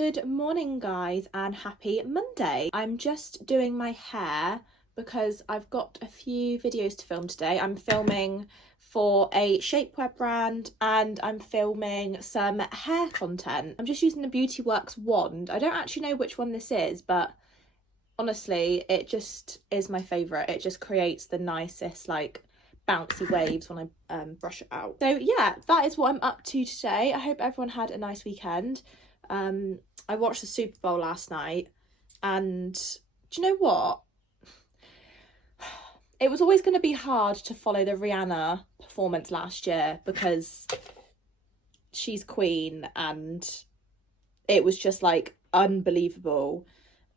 Good morning guys and happy Monday. I'm just doing my hair because I've got a few videos to film today. I'm filming for a shapewear brand and I'm filming some hair content. I'm just using the Beauty Works wand. I don't actually know which one this is, but honestly it just is my favourite. It just creates the nicest like bouncy waves when I brush it out. So yeah, that is what I'm up to today. I hope everyone had a nice weekend. I watched the Super Bowl last night and do you know what? It was always going to be hard to follow the Rihanna performance last year because she's queen and it was just like unbelievable.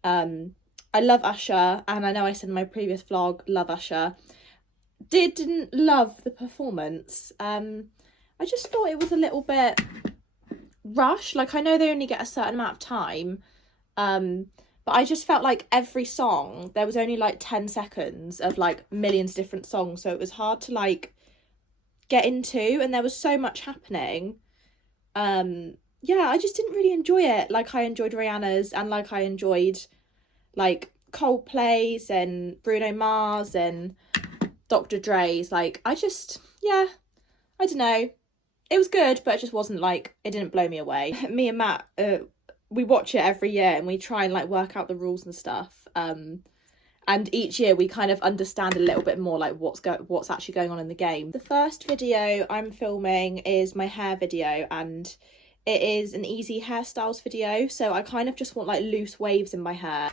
I love Usher and I know I said in my previous vlog, love Usher. Didn't love the performance. I just thought it was a little bit rush. Like I know they only get a certain amount of time, but I just felt like every song there was only like 10 seconds of like millions of different songs, so it was hard to like get into and there was so much happening. Yeah, I just didn't really enjoy it like I enjoyed Rihanna's and like I enjoyed like Coldplay's and Bruno Mars and Dr. Dre's. Like I just, yeah, I don't know. It was good, but it just wasn't like, it didn't blow me away. Me and Matt, we watch it every year and we try and like work out the rules and stuff. And each year we kind of understand a little bit more like what's actually going on in the game. The first video I'm filming is my hair video and it is an easy hairstyles video. So I kind of just want like loose waves in my hair.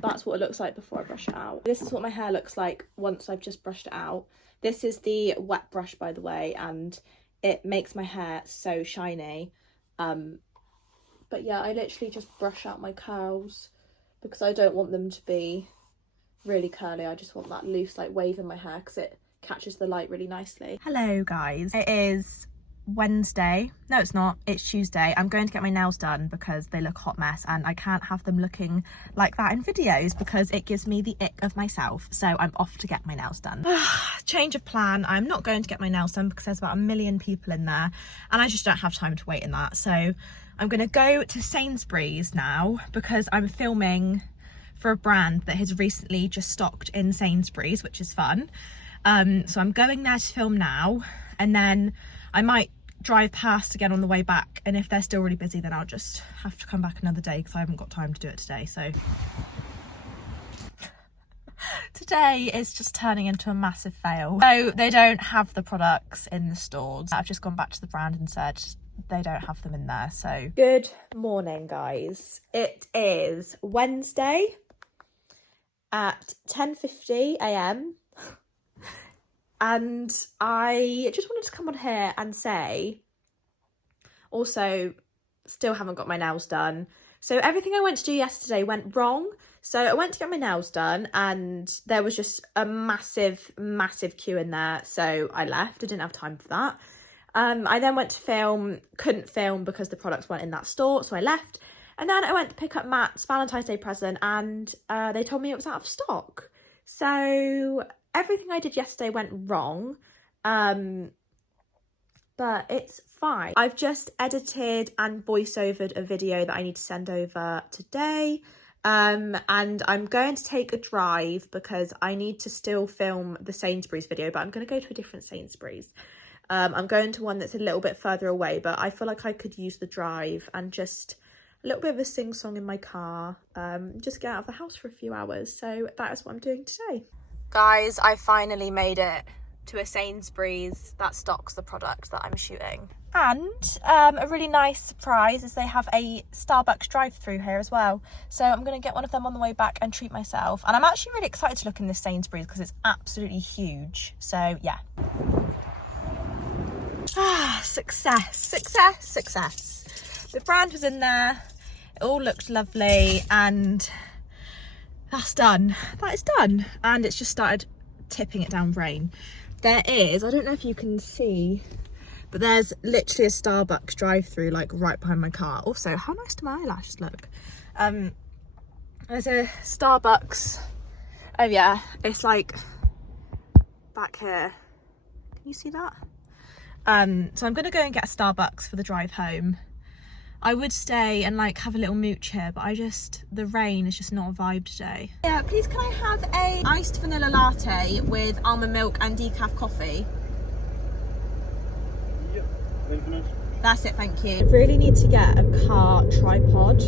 That's what it looks like before I brush it out. This is what my hair looks like once I've just brushed it out. This is the wet brush, by the way, and it makes my hair so shiny. But yeah, I literally just brush out my curls because I don't want them to be really curly. I just want that loose like wave in my hair because it catches the light really nicely. Hello guys, it is Wednesday. No, it's not, it's Tuesday. I'm going to get my nails done because they look a hot mess and I can't have them looking like that in videos because it gives me the ick of myself. So I'm off to get my nails done. Change of plan. I'm not going to get my nails done because there's about 1 million people in there and I just don't have time to wait in that. So I'm going to go to Sainsbury's now because I'm filming for a brand that has recently just stocked in Sainsbury's, which is fun. So I'm going there to film now and then I might drive past again on the way back, and if they're still really busy then I'll just have to come back another day because I haven't got time to do it today. So today is just turning into a massive fail. So they don't have the products in the stores. I've just gone back to the brand and said they don't have them in there. So good morning guys, it is Wednesday at 10:50 a.m. and I just wanted to come on here and say, also still haven't got my nails done. So everything I went to do yesterday went wrong. So I went to get my nails done and there was just a massive queue in there, so I left. I didn't have time for that. I then went to film, couldn't film because the products weren't in that store, so I left. And then I went to pick up Matt's Valentine's Day present and they told me it was out of stock. So everything I did yesterday went wrong, but it's fine. I've just edited and voiceovered a video that I need to send over today, and I'm going to take a drive because I need to still film the Sainsbury's video, but I'm going to go to a different Sainsbury's. I'm going to one that's a little bit further away, but I feel like I could use the drive and just a little bit of a sing-song in my car, just get out of the house for a few hours. So that is what I'm doing today. Guys, I finally made it to a Sainsbury's that stocks the product that I'm shooting. And a really nice surprise is they have a Starbucks drive-through here as well. So I'm going to get one of them on the way back and treat myself. And I'm actually really excited to look in this Sainsbury's because it's absolutely huge. So yeah. Success. The brand was in there. It all looked lovely and that's done. That is done. And it's just started tipping it down rain. There is, I don't know if you can see, but there's literally a Starbucks drive-through like right behind my car. Also, how nice do my eyelashes look? There's a Starbucks. Oh yeah, it's like back here. Can you see that? So I'm gonna go and get a Starbucks for the drive home. I would stay and like have a little mooch here, but the rain is just not a vibe today. Yeah, please can I have a iced vanilla latte with almond milk and decaf coffee? Yep. Anything else? That's it, thank you. I really need to get a car tripod.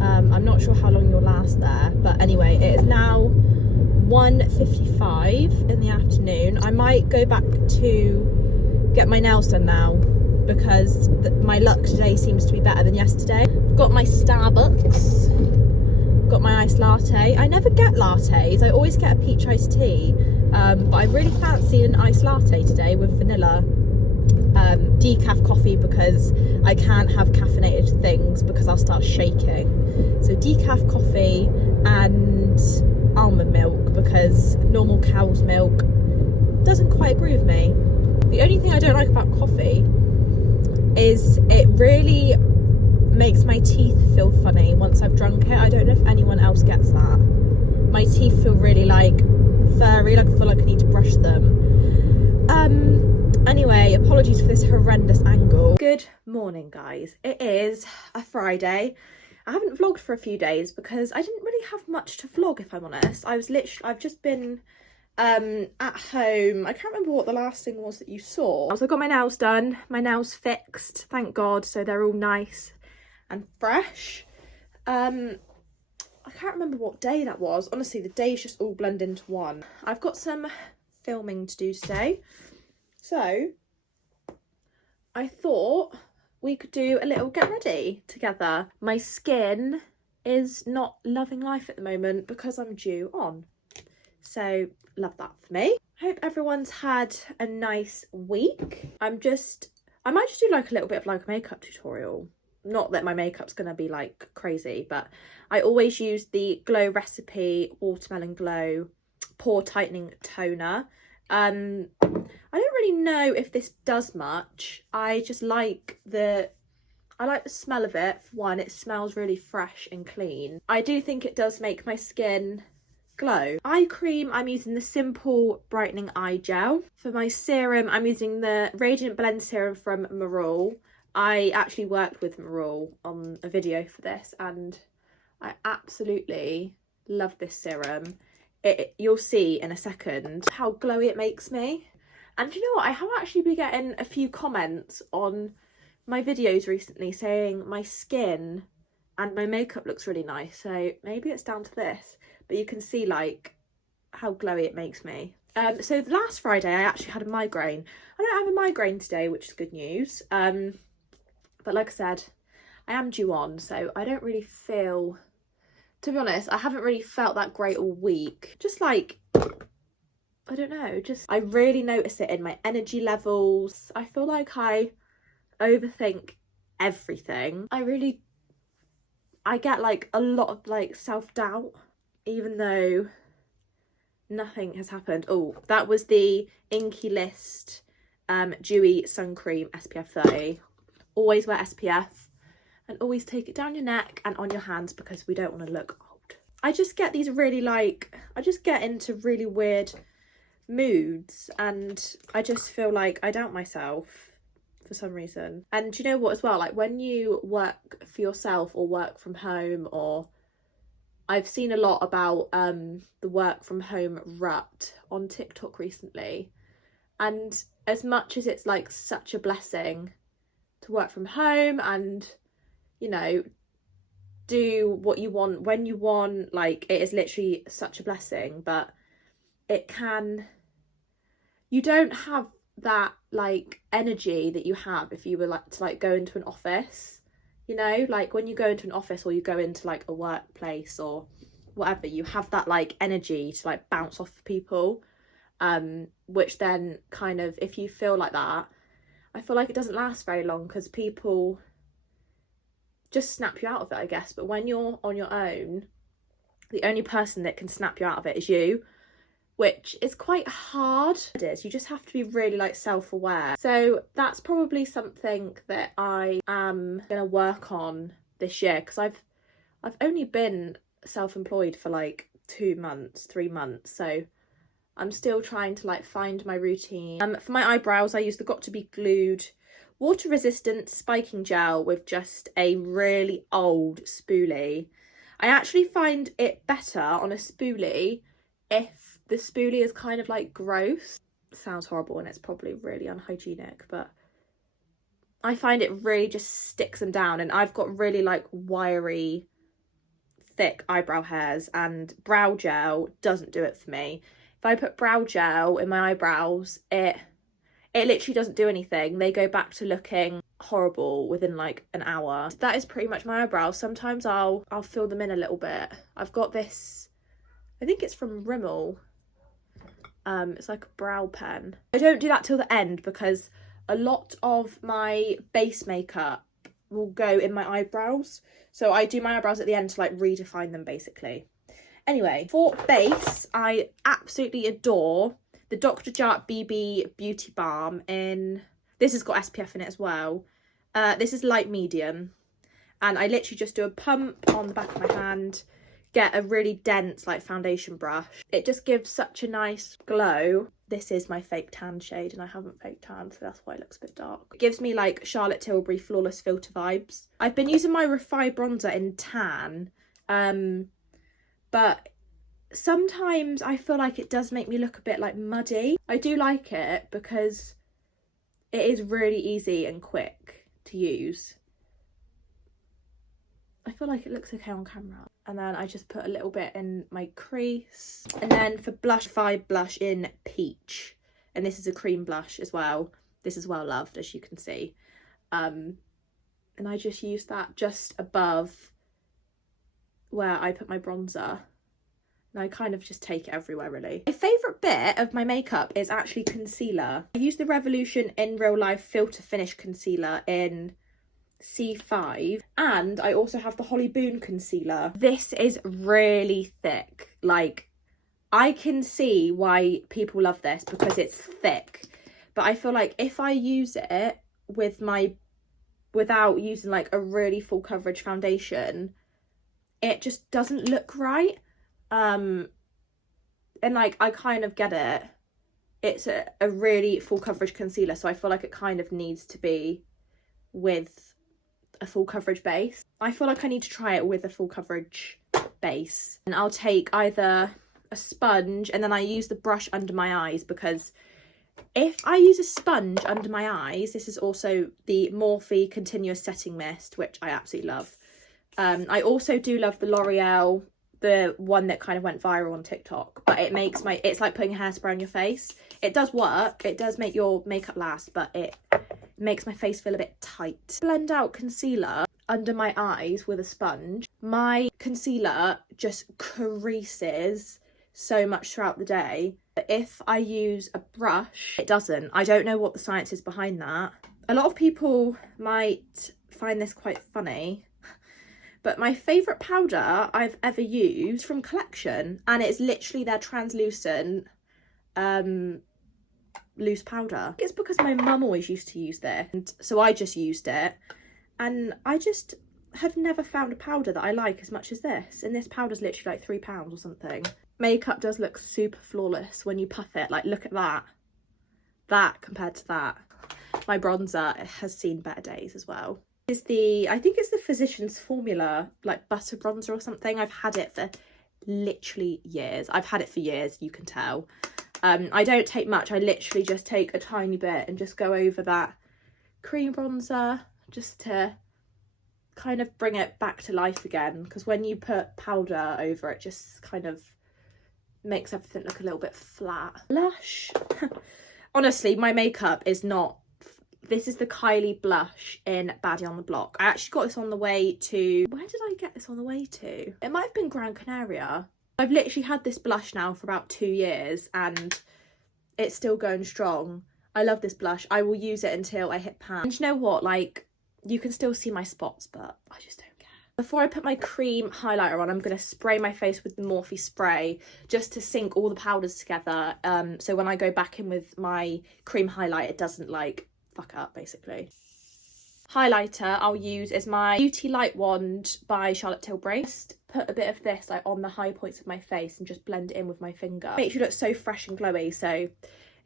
I'm not sure how long you'll last there, but anyway, it is now 1:55 in the afternoon. I might go back to get my nails done now because my luck today seems to be better than yesterday. I've got my Starbucks, got my iced latte. I never get lattes, I always get a peach iced tea, but I really fancied an iced latte today with vanilla. Decaf coffee because I can't have caffeinated things because I'll start shaking. So decaf coffee and almond milk because normal cow's milk doesn't quite agree with me. The only thing I don't like about coffee is it really makes my teeth feel funny once I've drunk it. I don't know if anyone else gets that. My teeth feel really like furry, like I feel like I need to brush them. Anyway, apologies for this horrendous angle. Good morning, guys. It is a Friday. I haven't vlogged for a few days because I didn't really have much to vlog, if I'm honest. I've just been at home. I can't remember what the last thing was that you saw. So I got my nails done, my nails fixed, thank God, so they're all nice and fresh. I can't remember what day that was. Honestly, the days just all blend into one. I've got some filming to do today. So I thought we could do a little get ready together. My skin is not loving life at the moment because I'm due on. So love that for me. Hope everyone's had a nice week. I might just do like a little bit of like a makeup tutorial. Not that my makeup's gonna be like crazy, but I always use the Glow Recipe Watermelon Glow Pore Tightening Toner. I don't really know if this does much. I just like the smell of it. For one, it smells really fresh and clean. I do think it does make my skin glow. Eye cream, I'm using the Simple Brightening Eye Gel. For my serum, I'm using the Radiant Blend Serum from Marul. I actually worked with Marul on a video for this and I absolutely love this serum. You'll see in a second how glowy it makes me. And you know what, I have actually been getting a few comments on my videos recently saying my skin and my makeup looks really nice, so maybe it's down to this, but you can see like how glowy it makes me. So last Friday I actually had a migraine. I don't have a migraine today, which is good news, but like I said, I am due on, so I don't really feel, to be honest, I haven't really felt that great all week. Just like, I don't know, I really notice it in my energy levels. I feel like I overthink everything. I get like a lot of like self-doubt, even though nothing has happened. Oh, that was the Inky List Dewy Sun Cream SPF 30. Always wear SPF. And always take it down your neck and on your hands because we don't want to look old. I just get these really I just get into really weird moods and I just feel like I doubt myself for some reason. And you know what as well, like when you work for yourself or work from home, or I've seen a lot about the work from home rut on TikTok recently. And as much as it's like such a blessing to work from home and, you know, do what you want when you want, like it is literally such a blessing, but you don't have that like energy that you have if you were like to like go into an office, you know, like when you go into an office or you go into like a workplace or whatever, you have that like energy to like bounce off people, which then kind of, if you feel like that, I feel like it doesn't last very long because people just snap you out of it, I guess. But when you're on your own, the only person that can snap you out of it is you, which is quite hard. It is. You just have to be really like self-aware. So that's probably something that I am gonna work on this year, because I've only been self-employed for like 3 months, so I'm still trying to like find my routine. For my eyebrows I use the Got To Be Glued water resistant spiking gel with just a really old spoolie. I actually find it better on a spoolie if the spoolie is kind of like gross. Sounds horrible and it's probably really unhygienic, but I find it really just sticks them down, and I've got really like wiry, thick eyebrow hairs, and brow gel doesn't do it for me. If I put brow gel in my eyebrows, it literally doesn't do anything. They go back to looking horrible within like an hour. That is pretty much my eyebrows. Sometimes I'll fill them in a little bit. I've got this, I think it's from Rimmel. It's like a brow pen. I don't do that till the end because a lot of my base makeup will go in my eyebrows. So I do my eyebrows at the end to like redefine them basically. Anyway, for base, I absolutely adore the Dr. Jart BB Beauty Balm in, this has got SPF in it as well. This is light medium. And I literally just do a pump on the back of my hand, get a really dense like foundation brush. It just gives such a nice glow. This is my fake tan shade and I haven't fake tan, so that's why it looks a bit dark. It gives me like Charlotte Tilbury Flawless Filter vibes. I've been using my Refi bronzer in tan, but sometimes I feel like it does make me look a bit like muddy. I do like it because it is really easy and quick to use. I feel like it looks okay on camera. And then I just put a little bit in my crease. And then for blush, Vibe blush in Peach. And this is a cream blush as well. This is well loved, as you can see. And I just use that just above where I put my bronzer. And I kind of just take it everywhere, really. My favourite bit of my makeup is actually concealer. I use the Revolution In Real Life Filter Finish Concealer in C5, and I also have the Holly Boone concealer. This is really thick. Like, I can see why people love this because it's thick, but I feel like if I use it without using like a really full coverage foundation, it just doesn't look right. And like, I kind of get it. It's a really full coverage concealer, so I feel like it kind of needs to be with a full coverage base. I feel like I need to try it with a full coverage base. And I'll take either a sponge, and then I use the brush under my eyes, because if I use a sponge under my eyes, this is also the Morphe Continuous Setting Mist, which I absolutely love. I also do love the L'Oreal, the one that kind of went viral on TikTok, but it makes it's like putting hairspray on your face. It does work, it does make your makeup last, but it makes my face feel a bit tight. Blend out concealer under my eyes with a sponge. My concealer just creases so much throughout the day. But if I use a brush, it doesn't. I don't know what the science is behind that. A lot of people might find this quite funny, but my favourite powder I've ever used from Collection, and it's literally their translucent loose powder. It's because my mum always used to use this, and so I just used it, and I just have never found a powder that I like as much as this. And this powder's literally like £3 or something. Makeup does look super flawless when you puff it. Like, look at that compared to that. My bronzer has seen better days as well. Is the, I think it's the Physicians Formula like butter bronzer or something. I've had it for literally years. I've had it for years, you can tell. I don't take much. I literally just take a tiny bit and just go over that cream bronzer just to kind of bring it back to life again, because when you put powder over it, just kind of makes everything look a little bit flat. Lush. Honestly, my makeup is not, this is the Kylie blush in Baddie on the Block. I actually got this on the way to, where did I get this on the way to? It might have been Gran Canaria. I've literally had this blush now for about 2 years and it's still going strong. I love this blush. I will use it until I hit pan. And you know what? Like, you can still see my spots, but I just don't care. Before I put my cream highlighter on, I'm going to spray my face with the Morphe spray just to sync all the powders together. So when I go back in with my cream highlight, it doesn't like fuck up, basically. Highlighter I'll use is my Beauty Light Wand by Charlotte Tilbury. Just put a bit of this like on the high points of my face and just blend it in with my finger. Makes you look so fresh and glowy. So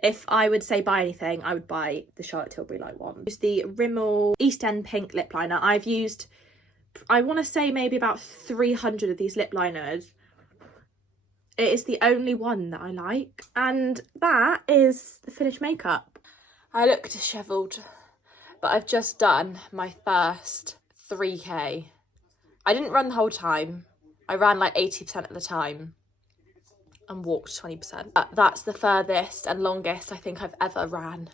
If I would say buy anything, I would buy the Charlotte Tilbury light one. Use the Rimmel East End Pink lip liner. I've used, I want to say maybe about 300 of these lip liners. It is the only one that I like. And that is the finished makeup. I look dishevelled, but I've just done my first 3K. I didn't run the whole time. I ran like 80% of the time and walked 20%. That's the furthest and longest I think I've ever ran.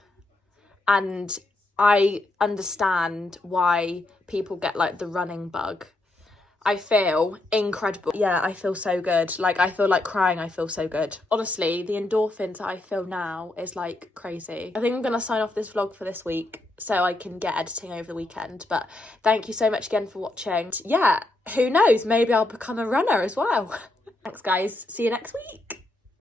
And I understand why people get like the running bug. I feel incredible. Yeah, I feel so good. Like, I feel like crying. I feel so good. Honestly, the endorphins that I feel now is like crazy. I think I'm gonna sign off this vlog for this week so I can get editing over the weekend. But thank you so much again for watching. Yeah, who knows? Maybe I'll become a runner as well. Thanks, guys. See you next week.